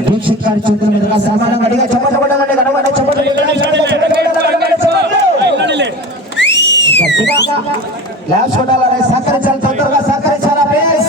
దీక్షిత్ గారి చేతుల మీదుగా అడిగా చప్పట్లు కనబడి చప్పట్లు కొట్టాలని సహకరించాలి తొందరగా సహకరించాలా ప్లీజ్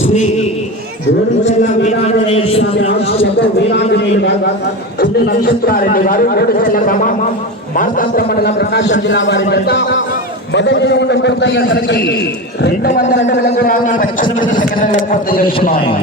శ్రీ గోరుచెల్ల వీరాంజనేయ స్వామి ఆశిష్యంతో వీరాంజనేయులు గారు నక్షత్రారెడ్డి గారు గ్రామం మార్తాంత మండలం ప్రకాశం జిల్లా వారి జత మొదటి రౌండ్ పూర్తయ్యేసరికి రెండు వందల అడుగుల దూరాన్ని పద్దెనిమిది సెకండ్లలో పూర్తి చేస్తున్నాయి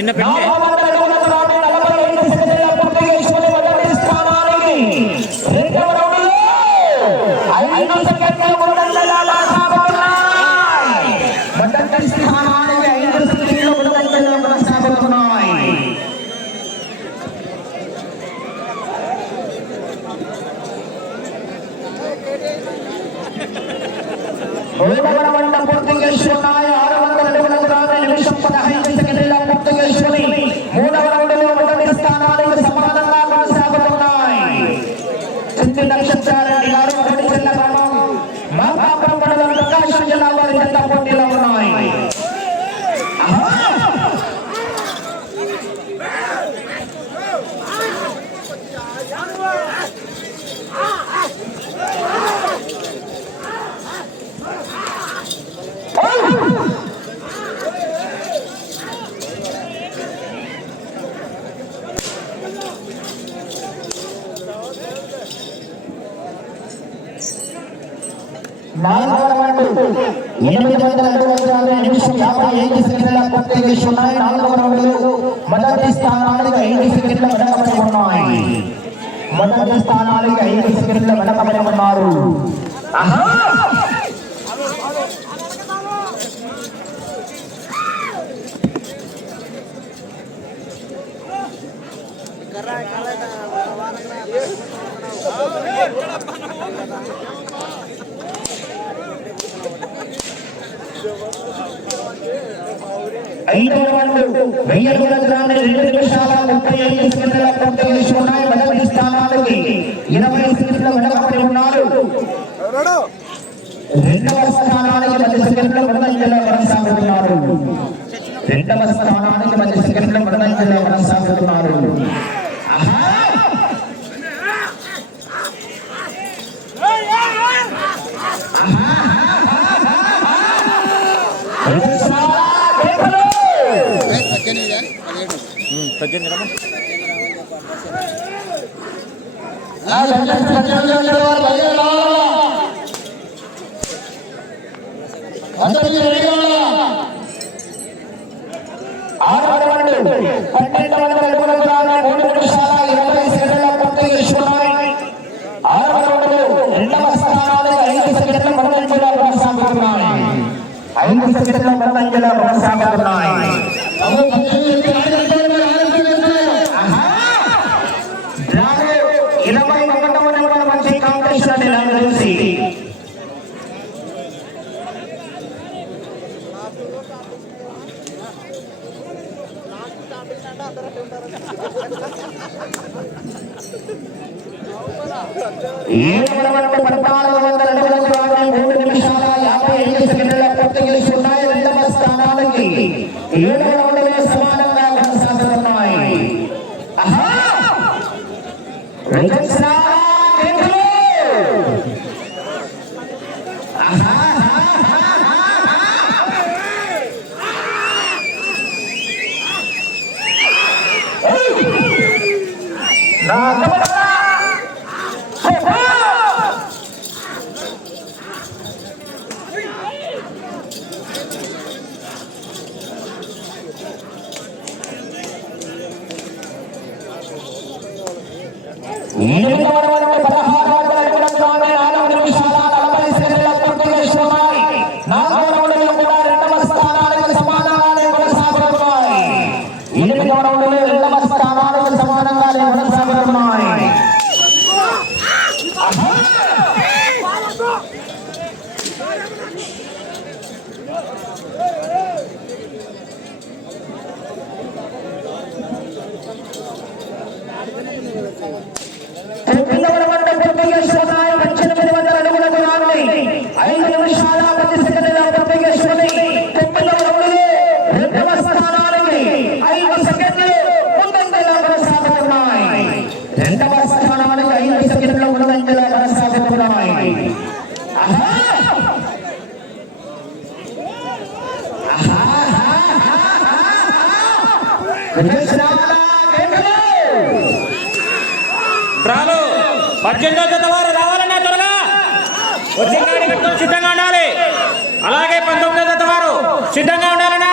என்ன பெண்ணு? చింతి నక్షత్రారెడ్డి గారు మొదటి జిల్లా గ్రామం మార్కాపురం మండలం ప్రకాశం జిల్లా వారి జత పోటీలో ఉన్నాయి ఆహా! రౌండ్ ఎనిమిది వందల అడుగుల దూరాన్ని నిమిషం యాభై ఐదు సెకండ్ల పూర్తి చేస్తున్నాయి మొదటి స్థానానికి ఐదు సెకండ్ల వెనకబడి ఉన్నాయి. మొదటి స్థానానికి ఐదు సెకండ్ల వెనకబడి ఉన్నారు. ఆహా! ఐదవ రౌండ్ వెయ్యి అడుగుల దూరాన్ని రెండు నిమిషాల ముప్పై ఐదు సెకండ్ల పూర్తి చేసుకున్నాయి మొదటి స్థానానికి ఇరవై సెకండ్ల వెనకబడి ఉన్నారు. రెండవ స్థానానికి పది సెకండ్ల ముందంజలో కొనసాగుతున్నారు. రెండవ స్థానానికి పది సెకండ్ల ముందంజలో కొనసాగుతున్నారు. ఆహా! ఇది చాలా కేకలు! తగ్గింది కదా ఆ జడ్జెస్ పద్దెనిమిది వందల వారు బయలుదేరి రావాలా? అందరికీ రెడీగా ఉండాలా? ఆరు వందల పన్నెండు వందల అడుగుల దూరాన్ని మూడు నిమిషాల ఇరవై సెకండ్ల పూర్తి చేసుకున్నాయి ఆరు వందలు రెండవ స్థానానికి ఐదు సెకండ్ల ముందంజలో కొనసాగుతున్నాయి ఐదు సెకండ్ల ముందంజలో కొనసాగుతున్నాయి ఆహా! డ్రాగో ఇరవై ఇరవై ఒకటవ నెంబర్ చూశాను నేను అండి నాకు ఏడు వందల పద్నాలుగు వందల అడుగుల దూరాన్ని మూడు నిమిషాల యాభై ఐదు సెకండ్ల పూర్తి రెండవ స్థానానికి ఏడు సమానంగా కొనసాగుతున్నాయి. ఆహా! ఎనిమిదవ రౌండ్ పదహారు వందల అడుగులలోనే నాలుగు నిమిషాల నలభై సెకండ్ల పూర్తి చేసుకున్నాయి. నాలుగవ రౌండ్లో కూడా రెండవ స్థానానికి సమానంగానే కొనసాగుతున్నాయి. ఎనిమిదవ రౌండ్లో రెండవ స్థానానికి సమానంగానే కొనసాగుతున్నాయి. ఆహా! తొమ్మిదవ రౌండ్ పూర్తి చేసుకున్నాయి. పద్దెనిమిది వందల అడుగుల దూరాన్ని ఐదు నిమిషాల పది సెకండ్ల పూర్తి చేసుకుని తొమ్మిదవ రౌండ్లో రెండవ స్థానానికి ఐదు సెకండ్లు ముందంజలా కొనసాగుతున్నాయి. రెండవ స్థానానికి ఐదు సెకండ్ల ముందంజలా కొనసాగుతున్నాయి. ఆహా! విజయశ్రావణ కేకలు! రాలు పద్దెనిమిదో జత వారు రావాలన్నా త్వరగా. వచ్చిన గాడి సిద్ధంగా ఉండాలి. అలాగే పంతొమ్మిదో గత వారు సిద్ధంగా ఉండాలన్నా.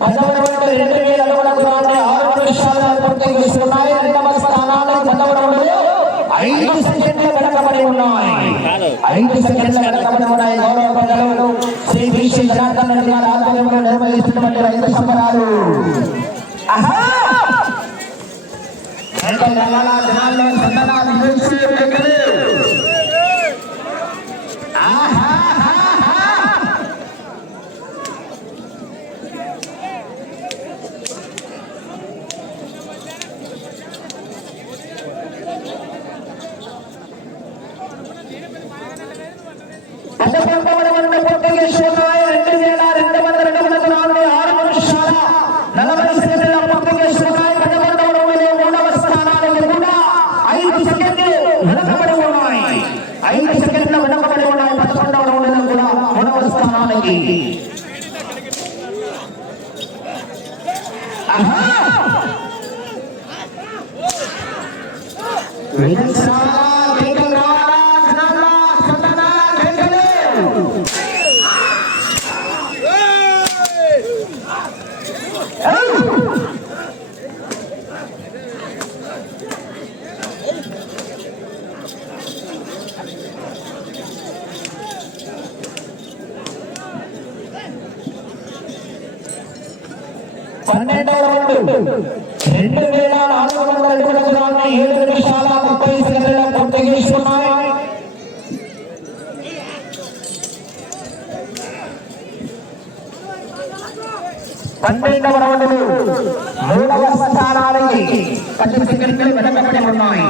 పదవరవడు రెండు వేల అడుగుల దూరాన్ని ఆరు నిమిషాల పూర్తి చేసుకున్నాయి. ఐదు సెకండ్లు వెనకబడి ఉన్నాయి. ఐదు సెకండ్లు వెనకబడి ఉన్నాయి. గౌరవ ప్రజలు శ్రీ బీసీ జనార్దన్ రెడ్డి గారి ఆధ్వర్యంలో నిర్వహిస్తున్నటువంటి రైతు సంబరాలు ఆహా! జనాల్లో సందనాలు చూసి వెనుకలు. ఆహా! పదకొండవ రౌండ్ పూర్తి చేసుకున్నాయి. రెండు వేల రెండు వందల అడుగుల దూరాన్ని ఆరు నిమిషాల నలభై సెకండ్ల పూర్తి చేసుకున్నాయి. పదకొండవ రౌండ్లో మూడవ స్థానానికి కూడా ఐదు సెకండ్లు వెనకబడి ఉన్నాయి. ఐదు సెకండ్లు వెనకబడి ఉన్నాయి. పదకొండవ రౌండ్లో కూడా మూడవ స్థానానికి ఆహా! విజయశ్రావణ కేకలు రావాలా? జనాలా, సందనా, కేకలు! పన్నెండవ రౌండ్ రెండు వేల నాలుగు వందల అడుగుల దూరాన్ని ఏడు నిమిషాల ముప్పై సెకండ్ల పూర్తి చేసుకున్నాయి పన్నెండవ రౌండ్ మూడవ స్థానానికి పది సెకండ్లు వెనకబడి ఉన్నాయి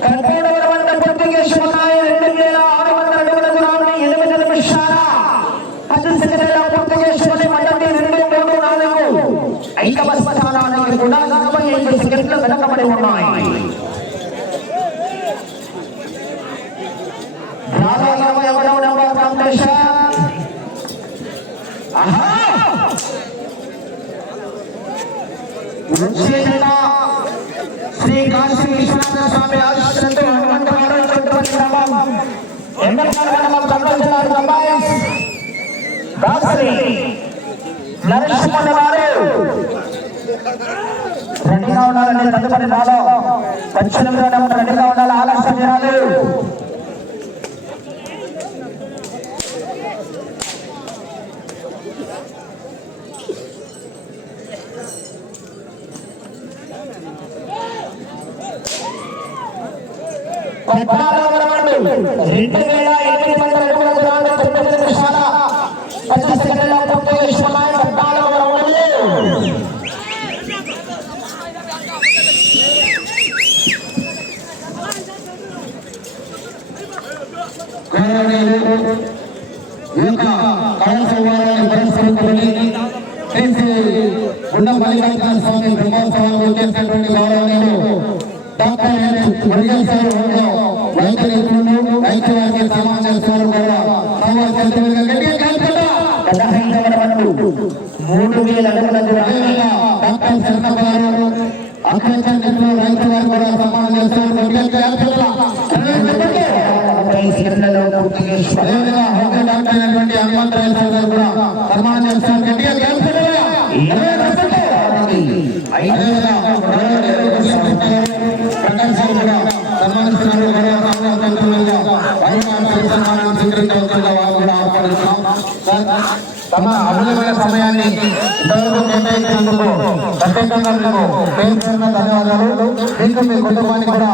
పదమూడవ రౌండ్ పూర్తి చేసుకున్నాయి రెండు వేల ఆరు వందల అడుగుల దూరాన్ని ఎనిమిది నిమిషాల పది సెకండ్ల పూర్తి చేసుకుని మొదటి రెండు మూడు నాలుగు ఐదవ స్థానానికి కూడా నలభై ఐదు సెకండ్లు వెనకబడి ఉన్నాయి రాగా ఇరవై ఒకటవ నెంబర్ కాంపిటీషన్ ఆహా విజేత శ్రీ కాశీ విశ్వనాథ స్వామి ఆశీస్సులతో హనుమంత వారు గ్రామం ఎండపాడు మండలం కర్నూలు జిల్లా దాసరి వారు రెడీగా ఉండాలండి తదుపరి నాలో పశ్చిమంలో రెడీగా ఉండాలి ఆలస్యం చేయాలి రెండు వేల ఎనిమిది వందల అడుగుల దూరాన్ని తొమ్మిది నిమిషాల పది సెకండ్ల పూర్తి చేసుకున్నాయి పద్నాలుగు రౌండ్లు గౌరవనీయులు కళాశాలని పురస్కరించుకొని శ్రీ గుండ మల్లికార్జున స్వామి బ్రహ్మోత్సవాలు వచ్చేసినటువంటి గౌరవనీయులు డాక్టర్ హెచ్. వేల అడుగుల డాక్టర్ శరణప్ప గారు అగ్రచర్ రైతు వారు కూడా సన్మానం చేస్తారు గట్టిగా సార్ గారు కూడా సన్మానం చేస్తారు గట్టిగా సన్మానిస్తున్నారు గౌరవ సన్మానం స్వీకరించవలసిందిగా వారు కూడా ఆహ్వానిస్తున్నాం తమ అమూల్యమైన సమయాన్ని ఇంతవరకు కేటాయించినందుకు ప్రత్యేకంగా మీకు ధన్యవాదాలు. మీకు మీ కుటుంబానికి కూడా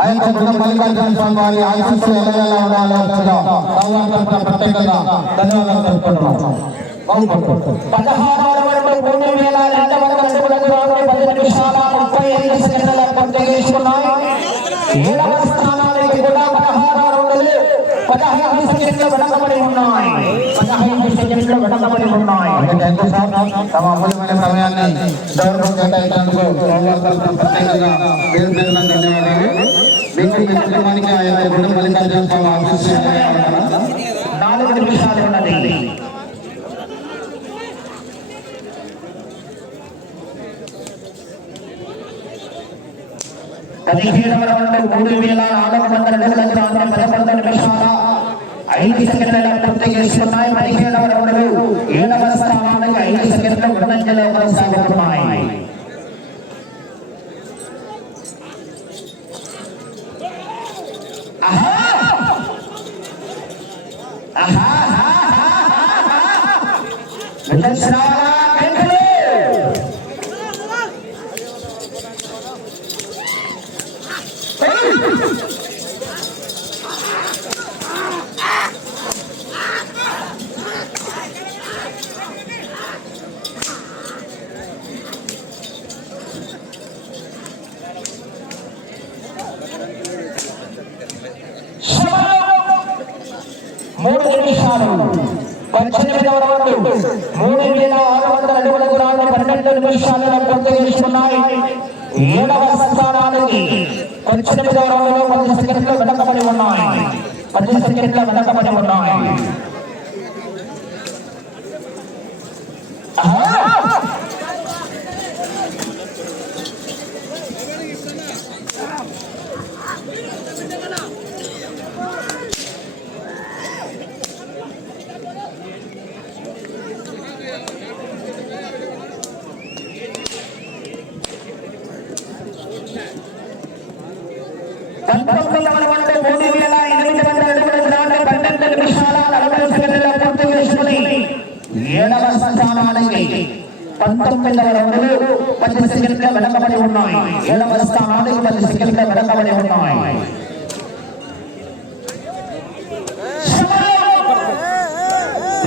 ఆ యొక్క గుండం మల్లికార్జున స్వామి వారి ఆశీస్సులు ఎల్లవేళ ఉండాలని ప్రత్యేకంగా ధన్యవాదాలు తెలుపుకుంటున్నాం. బాగుపడుతుంది మూడు వేల రెండు వందల పది నిమిషాల ముప్పై ఐదు సెకండ్ల పూర్తి ఏడవ స్థానానికి కూడా పదహారవ రౌండ్లు పదహైదు సెకండ్లు వెనకబడి ఉన్నాయి పదహైదు సెకండ్లు వెనకబడి ఉన్నాయి థ్యాంక్ యూ సార్ తమ అమూల్యమైన సమయాన్ని గౌరవం కేటాయించినందుకు గౌరవాలకు ప్రత్యేకంగా పేరు పేరున ధన్యవాదాలు మీకు మీ కుటుంబానికి ఆ యొక్క గుండె మల్లికార్జున స్వామి ఆశీస్సులు నాలుగు నిమిషాలు ఉన్నది పదిహేడవ రౌండ్ మూడు వేల నాలుగు వందల అడుగుల దూరాన్ని పదకొండు నిమిషాల ఐదు సెకండ్ల పూర్తి చేసుకున్నాయి పదిహేడవ రౌండ్లు ఏడవ స్థానానికి ఐదు సెకండ్లు ముందంజలో కొనసాగుతున్నాయి. Thank you. విజయశ్రావణ వెంకటే! మూడు నిమిషాలు పద్దెనిమిదవ రౌండ్ మూడు వేల ఆరు వందల అడుగుల దూరాన్ని పన్నెండు నిమిషాలలో పూర్తి చేసుకున్నాయి. ఏడవ స్థానానికి పద్దెనిమిదవ రౌండ్ పది సెకండ్లు వెనకబడి ఉన్నాయి. పది సెకండ్లు వెనకబడి ఉన్నాయి ఆహా! పంతొమ్మిదవ రౌండ్ మూడు వేల ఎనిమిది వందల అడుగుల దూరాన్ని పన్నెండు నిమిషాల నలభై సెకండ్ల పూర్తి చేసుకుని ఏడవ స్థానానికి పంతొమ్మిదవ రౌండ్లు పది సెకండ్ల వెనకబడి ఉన్నాయి. ఏడవ స్థానానికి పది సెకండ్ల వెనకబడి ఉన్నాయి.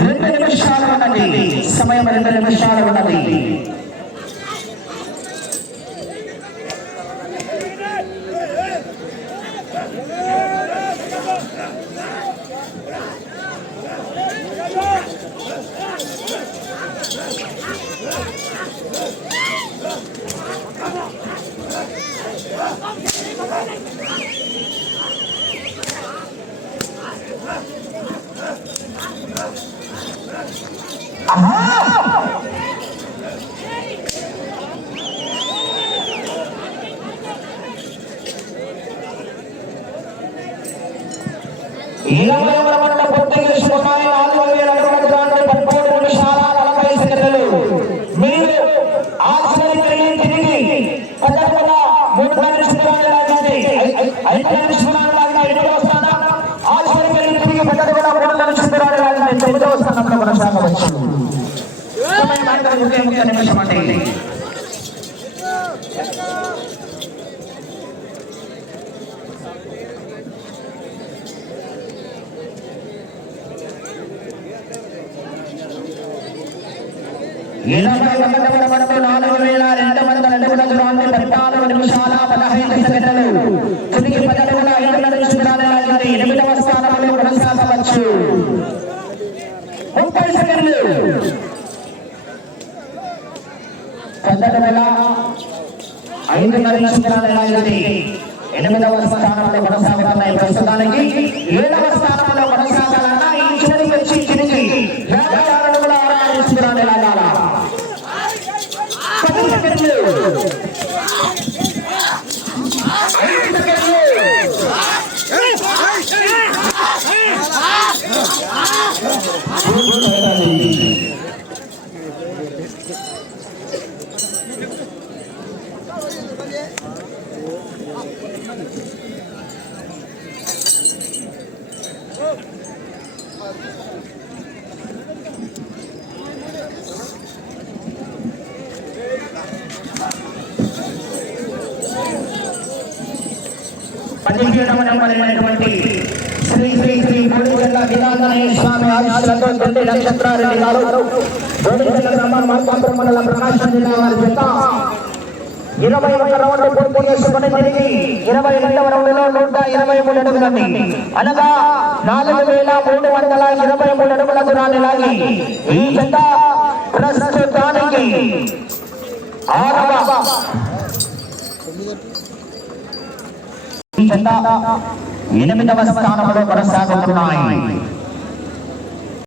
రెండు నిమిషాలు ఉన్నది సమయం రెండు నిమిషాలు ఉన్నది స్థానంలో కొనసాగవచ్చు సమయం మాత్రం ఒకే ఒక్క నిమిషం అండి ఇరవై ఒకటవ రౌండ్ నాలుగు వేల రెండు దూరాన్ని పద్నాలుగు నిమిషాల పదహైదు సెకండ్లు తిరిగి ఐదు నిమిషాలు ఎనిమిదవ స్థానంలో కొనసాగవచ్చు ముప్పై సెకండ్లు ఐదు నిమిషాలు ఎనిమిదవ స్థానంలో కొనసాగుతున్నాయి. ప్రస్తుతానికి ఏడవ స్థానంలో కొనసాగాలన్నా Oh! మూడుగంట విధానాయ చేత ఇరవై ఒక రౌండ్ పూర్తి చేసుకుని తిరిగి ఇరవై రెండవ రౌండ్ నూట ఇరవై మూడు అడుగులండి అనగా నాలుగు వేల మూడు వందల ఇరవై మూడు అడుగుల దూరాన్ని లాగి ఈ జత ప్రస్తుతానికి ఆరవ ఈ జత ఎనిమిదవ స్థానంలో కొనసాగుతున్నాయి